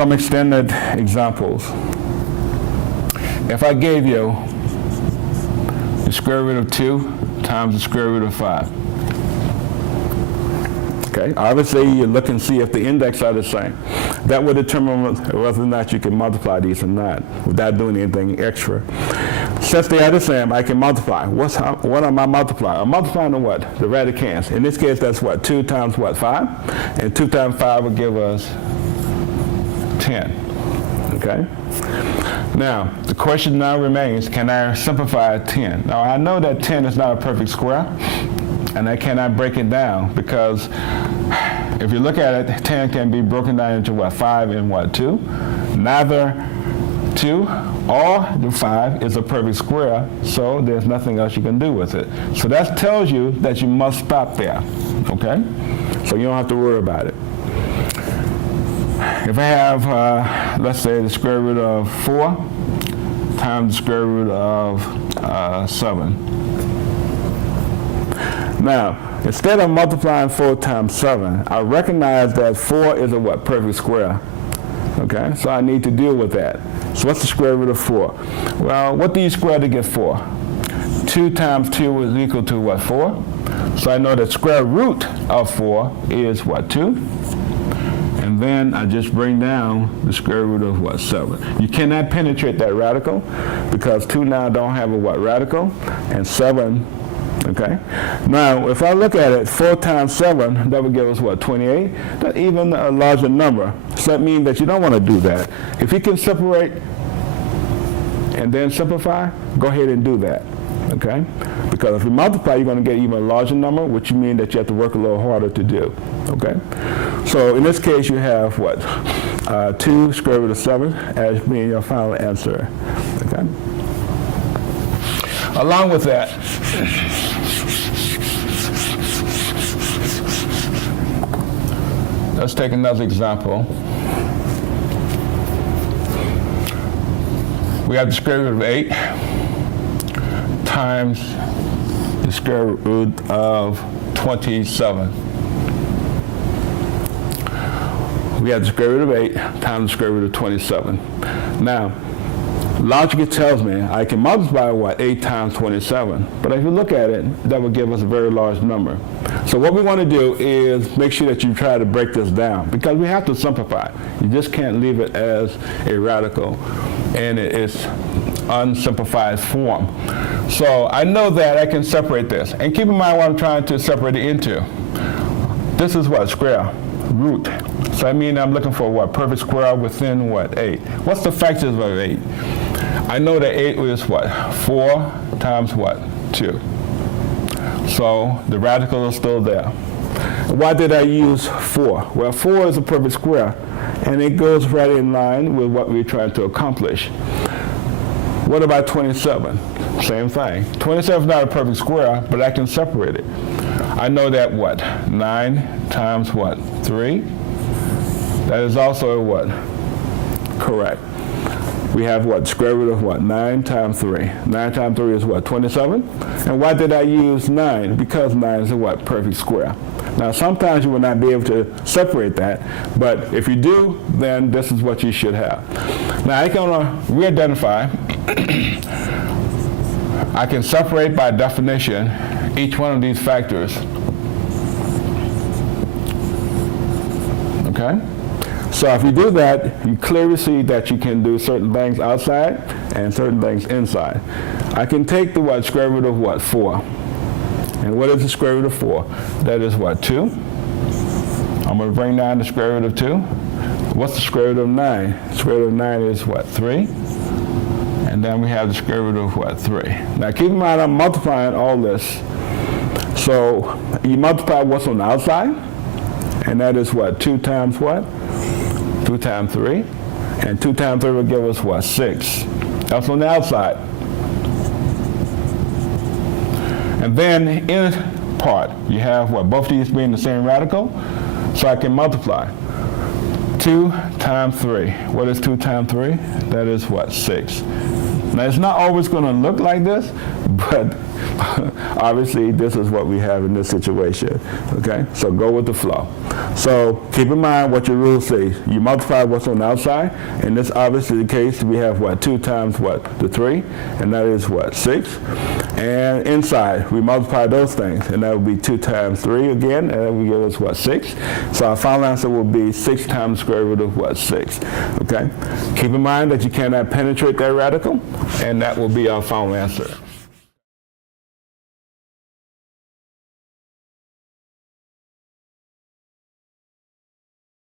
some extended examples. If I gave you the square root of 2 times the square root of 5. Okay, obviously you look and see if the index are the same. That would determine whether or not you can multiply these or not without doing anything extra. Since they are the same, I can multiply. What am I multiplying? I'm multiplying the what? The radicands. In this case, that's what? 2 times what? 5? And 2 times 5 will give us 10. Okay? Now, the question now remains, can I simplify 10? Now, I know that 10 is not a perfect square, and I cannot break it down because if you look at it, 10 can be broken down into what? 5 and what? 2? Neither 2 or the 5 is a perfect square, so there's nothing else you can do with it. So that tells you that you must stop there, okay? So you don't have to worry about it. If I have, let's say, the square root of 4 times the square root of 7. Now, instead of multiplying 4 times 7, I recognize that 4 is a what? Perfect square. Okay, so I need to deal with that. So what's the square root of 4? Well, what do you square to get 4? 2 times 2 is equal to what? 4. So I know that square root of 4 is what? 2. And then I just bring down the square root of what? 7. You cannot penetrate that radical because 2 now don't have a what? Radical, and 7. Okay. Now, if I look at it, 4 times 7, that would give us what? 28. That's even a larger number. So that means that you don't want to do that. If you can separate and then simplify, go ahead and do that. Okay. Because if you multiply, you're going to get even a larger number, which means that you have to work a little harder to do. Okay. So in this case, you have what? 2 square root of 7 as being your final answer. Okay. Along with that, let's take another example. We have the square root of 8 times the square root of 27. We have the square root of 8 times the square root of 27. Now, logic tells me I can multiply what? 8 times 27. But if you look at it, that would give us a very large number. So what we want to do is make sure that you try to break this down because we have to simplify. You just can't leave it as a radical in its unsimplified form. So I know that I can separate this. And keep in mind what I'm trying to separate it into. This is what? Square root. So I mean I'm looking for what? Perfect square within what? 8. What's the factors of 8? I know that 8 is what? 4 times what? 2. So the radical is still there. Why did I use 4? Well, 4 is a perfect square, and it goes right in line with what we're trying to accomplish. What about 27? Same thing. 27 is not a perfect square, but I can separate it. I know that what? 9 times what? 3? That is also a what? Correct. We have what? Square root of what? 9 times 3. 9 times 3 is what? 27? And why did I use 9? Because 9 is a what? Perfect square. Now, sometimes you will not be able to separate that, but if you do, then this is what you should have. Now, I can re-identify. I can separate by definition each one of these factors. Okay? So if you do that, you clearly see that you can do certain things outside and certain things inside. I can take the what? Square root of what? 4. And what is the square root of 4? That is what? 2. I'm going to bring down the square root of 2. What's the square root of 9? Square root of 9 is what? 3. And then we have the square root of what? 3. Now keep in mind I'm multiplying all this. So you multiply what's on the outside, and that is what? 2 times what? 2 times 3. And 2 times 3 will give us what? 6. That's on the outside. And then in part, you have what? Both of these being the same radical. So I can multiply. 2 times 3. What is 2 times 3? That is what? 6. Now, it's not always going to look like this, but obviously this is what we have in this situation, okay? So go with the flow. So keep in mind what your rule says. You multiply what's on the outside, and this obviously the case. We have what, 2 times what, the 3, and that is what, 6. And inside, we multiply those things, and that would be 2 times 3 again, and that would give us what, 6. So our final answer will be 6 times square root of what, 6, okay? Keep in mind that you cannot penetrate that radical, and that will be our final answer.